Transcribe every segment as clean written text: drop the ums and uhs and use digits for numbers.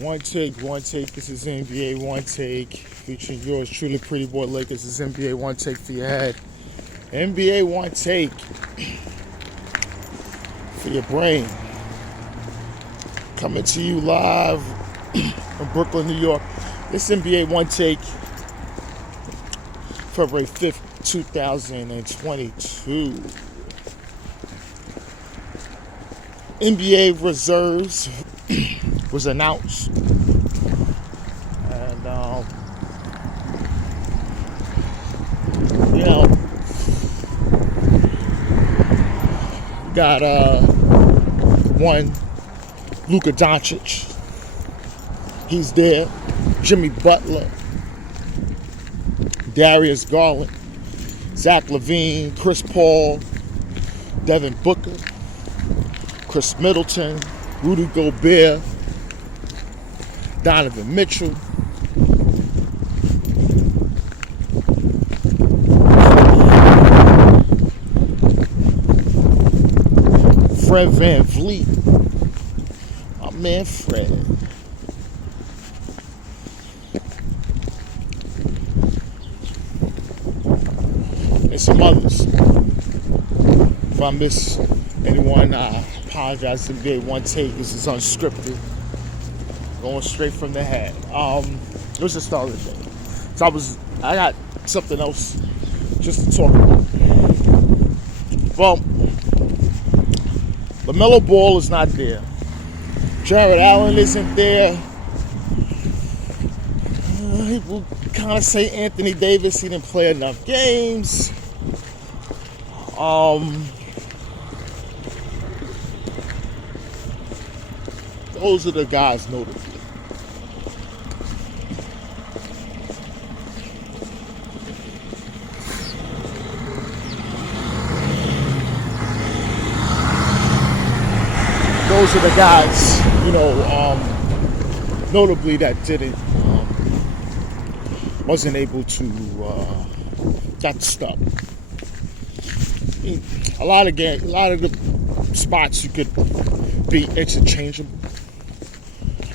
One take, one take. This is NBA One Take, featuring yours truly, Pretty Boy Lakers. This is NBA One Take for your head. NBA One Take for your brain. Coming to you live from Brooklyn, New York. This NBA One Take, February 5th, 2022. NBA reserves was announced, and we got one Luka Doncic. He's there. Jimmy Butler, Darius Garland, Zach LaVine, Chris Paul, Devin Booker, Chris Middleton, Rudy Gobert, Donovan Mitchell, Fred VanVleet, my man Fred, and some others. If I miss anyone, I apologize. To be one take. This is unscripted, going straight from the head. Let's just start with it. So I got something else just to talk about. Well, LaMelo Ball is not there. Jared Allen isn't there. People kind of say Anthony Davis, he didn't play enough games. Those are the guys notably. Those are the guys, notably that wasn't able to got stuck. A lot of the spots you could be interchangeable.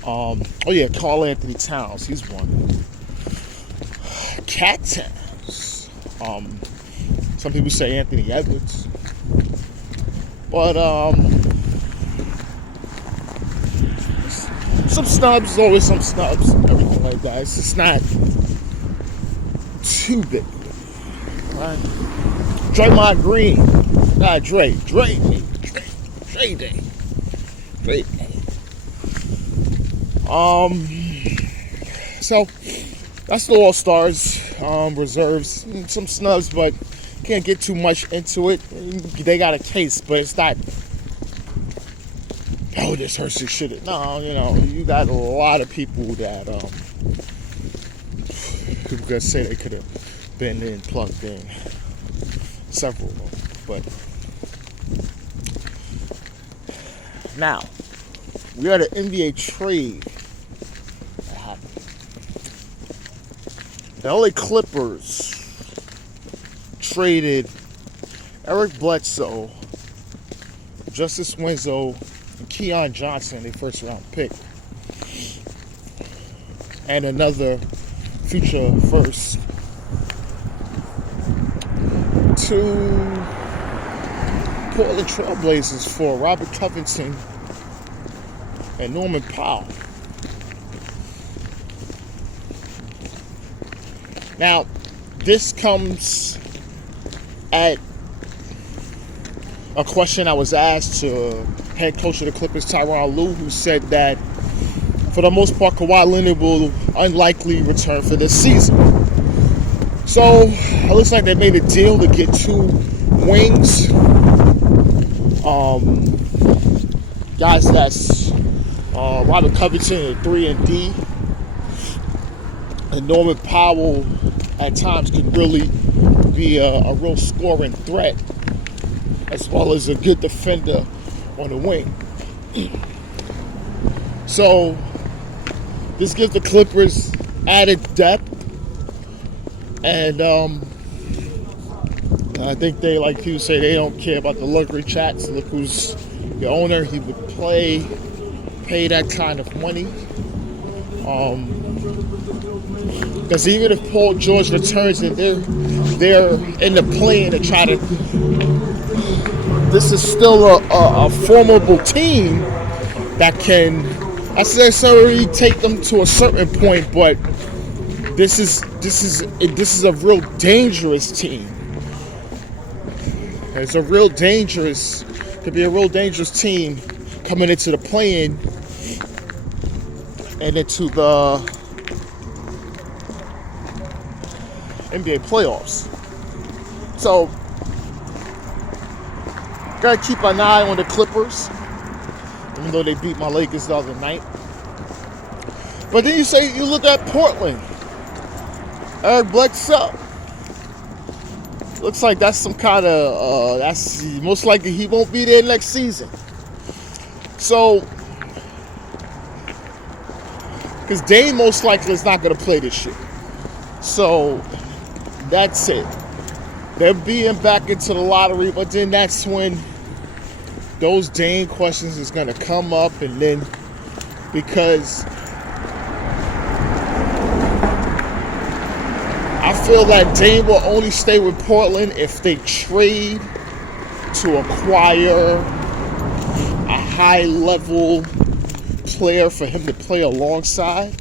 Karl Anthony Towns, he's one. Cat Towns. Some people say Anthony Edwards. But some snubs, always some snubs, everything like that. It's just not too big. Right? Draymond Green. Dre Day. So that's the All-Stars, reserves, some snubs, but can't get too much into it. They got a case, but it's not, this hurts your shit. No, you got a lot of people that people could say they could have been in, plugged in, several of them. But now we are the NBA trade that happened. The LA Clippers traded Eric Bledsoe, Justice Winslow, and Keon Johnson, their first round pick, and another future first to Portland Trailblazers for Robert Covington and Norman Powell. Now, this comes at a question I was asked to head coach of the Clippers, Tyronn Lue, who said that for the most part, Kawhi Leonard will unlikely return for this season. So, it looks like they made a deal to get two wings. Guys that's Robert Covington at 3 and D, and Norman Powell at times can really be a real scoring threat, as well as a good defender on the wing. So this gives the Clippers added depth, and I think they, like people say, they don't care about the luxury chats. Look who's the owner. He would pay that kind of money Because even if Paul George returns and they're in the play to try to, this is still a formidable team that can not necessarily take them to a certain point, but this is a real dangerous team. It's a real dangerous, could be a real dangerous team coming into the play-in and into the NBA playoffs. So, gotta keep an eye on the Clippers, even though they beat my Lakers the other night. But then you look at Portland. Eric Bledsoe. Looks like that's some kind of, that's most likely he won't be there next season. So, because Dame most likely is not going to play this year. So, that's it. They're being back into the lottery, but then that's when those Dame questions is going to come up, and then because I feel that Dame will only stay with Portland if they trade to acquire a high-level player for him to play alongside.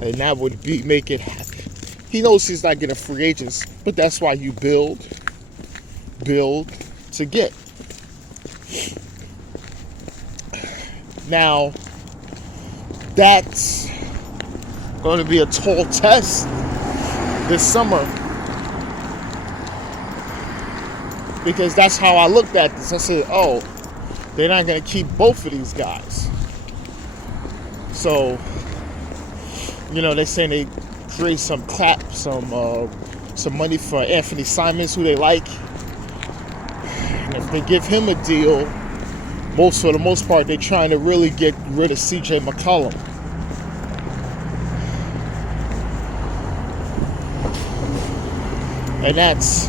And that would make it happen. He knows he's not getting free agents, but that's why you build to get. Now, that's going to be a tall test this summer, because that's how I looked at this. I said, oh, they're not going to keep both of these guys. So, they're saying they create some money for Anthony Simons, who they like. And if they give him a deal, for the most part, they're trying to really get rid of CJ McCollum. And that's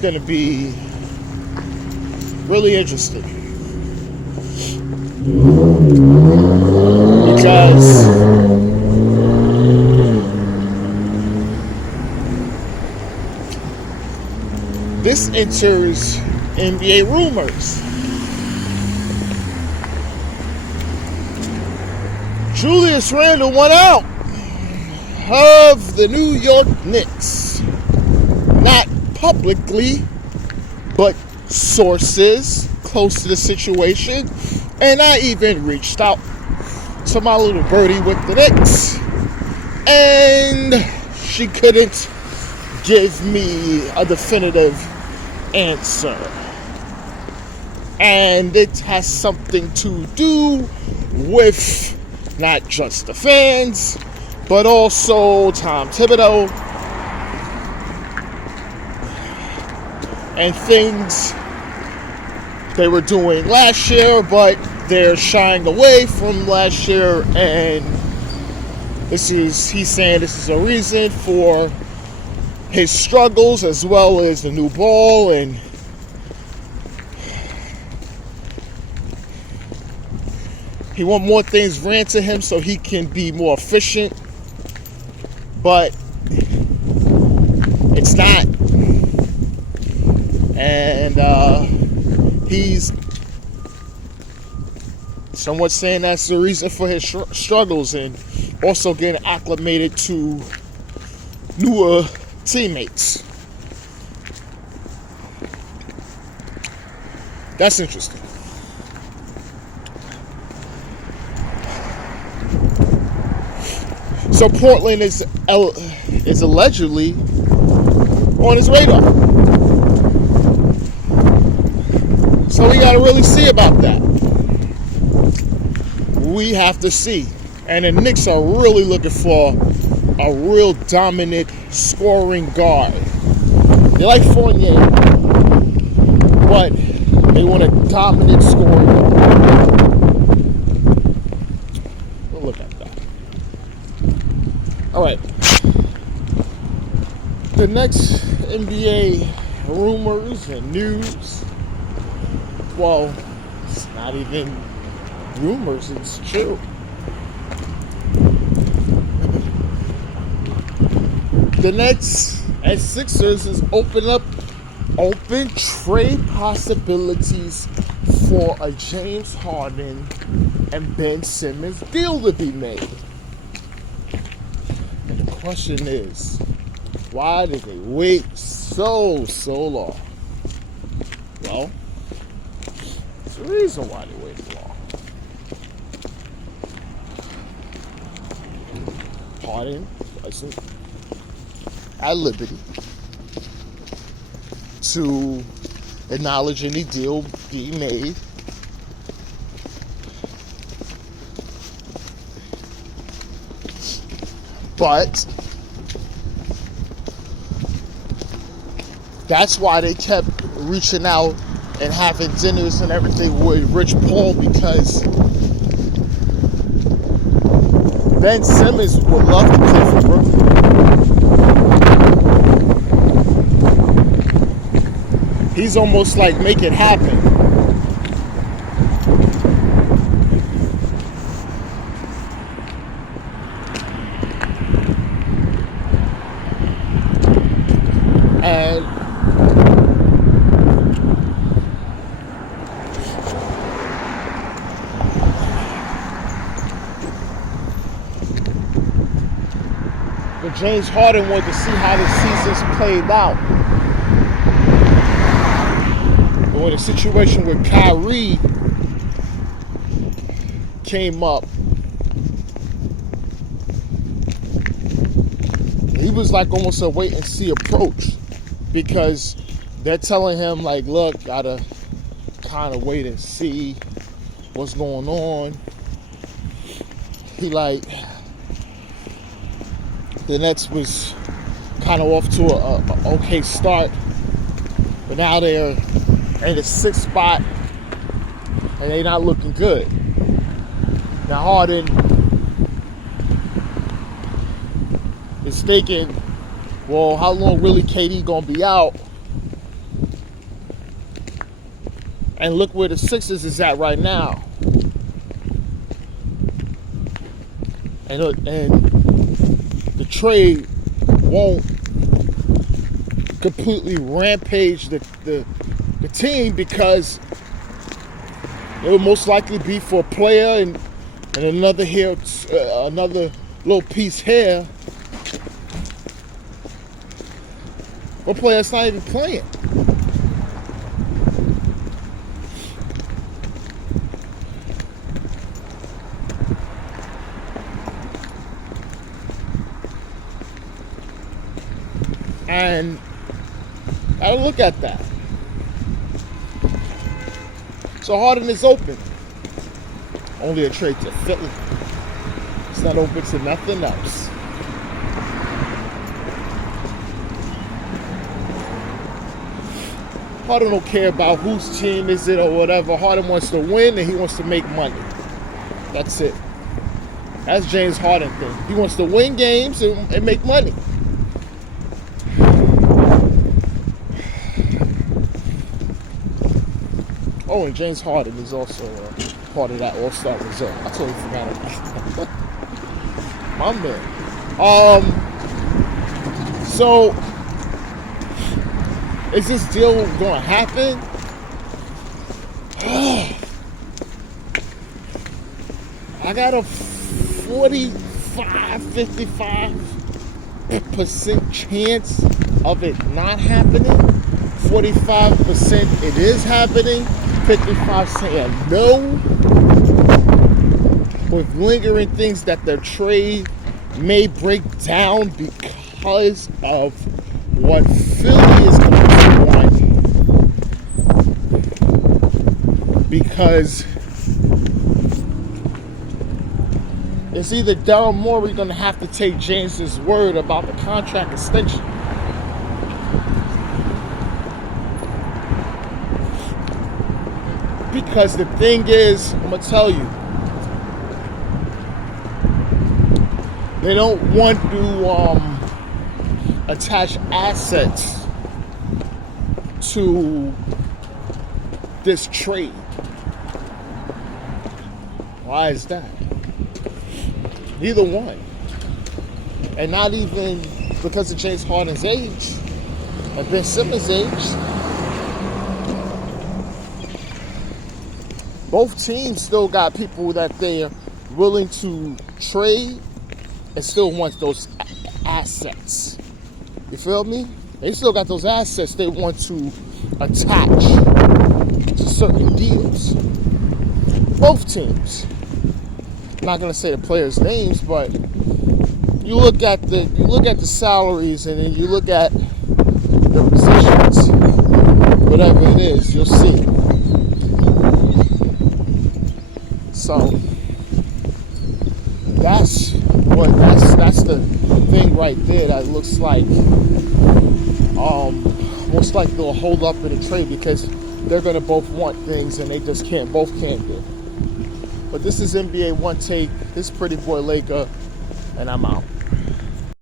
going to be really interesting, because this enters NBA rumors. Julius Randle went out of the New York Knicks. Not publicly, but sources close to the situation. And I even reached out to my little birdie with the Knicks, and she couldn't give me a definitive answer. And it has something to do with not just the fans, but also Tom Thibodeau and things they were doing last year, but they're shying away from last year, and he's saying this is a reason for his struggles, as well as the new ball, and he wants more things ran to him so he can be more efficient. But it's not. And he's somewhat saying that's the reason for his struggles, and also getting acclimated to newer teammates. That's interesting. So Portland is allegedly on his radar. So we got to really see about that. We have to see. And the Knicks are really looking for a real dominant scoring guard. They like Fournier, but they want a dominant scoring guard. We'll look at that. All right. The next NBA rumors and news. Well, It's not even rumors, it's true. The Nets and Sixers is open trade possibilities for a James Harden and Ben Simmons deal to be made. And the question is, why did they wait so long? Well, there's a reason why they waited long. Harden wasn't at liberty to acknowledge any deal being made. But that's why they kept reaching out and having dinners and everything with Rich Paul, because Ben Simmons would love to play for Brooklyn. He's almost like, make it happen. And but James Harden wanted to see how the season's played out. But when the situation with Kyrie came up, he was like almost a wait and see approach, because they're telling him like, look, gotta kind of wait and see what's going on. He like, the Nets was kind of off to a okay start, but now they're in the 6th spot and they're not looking good. Now Harden is thinking, well, how long really KD gonna be out? And look where the Sixers is at right now. And the trade won't completely rampage the team, because it will most likely be for a player and another here, another little piece here. What player's not even playing? And I look at that. So Harden is open. Only a trade to Philly. It's not open to nothing else. Harden don't care about whose team is it or whatever. Harden wants to win and he wants to make money. That's it. That's James Harden thing. He wants to win games and make money. Oh, and James Harden is also part of that All-Star result. I totally forgot about that. My man. So, is this deal going to happen? I got a 55% chance of it not happening. 45% it is happening. 55 saying no, with lingering things that the trade may break down because of what Philly is going to want. Because it's either Daryl Morey going to have to take James's word about the contract extension. Because the thing is, I'm going to tell you, they don't want to attach assets to this trade. Why is that? Neither one. And not even because of James Harden's age and Ben Simmons' age. Both teams still got people that they're willing to trade and still want those assets. You feel me? They still got those assets they want to attach to certain deals. Both teams. I'm not gonna say the players' names, but you look at the salaries and then you look at the positions, whatever it is, you'll see. So that's the thing right there that looks like most likely they'll hold up in a trade because they're gonna both want things and they just can't do it. But this is NBA One Take. This is Pretty Boy Laker, and I'm out.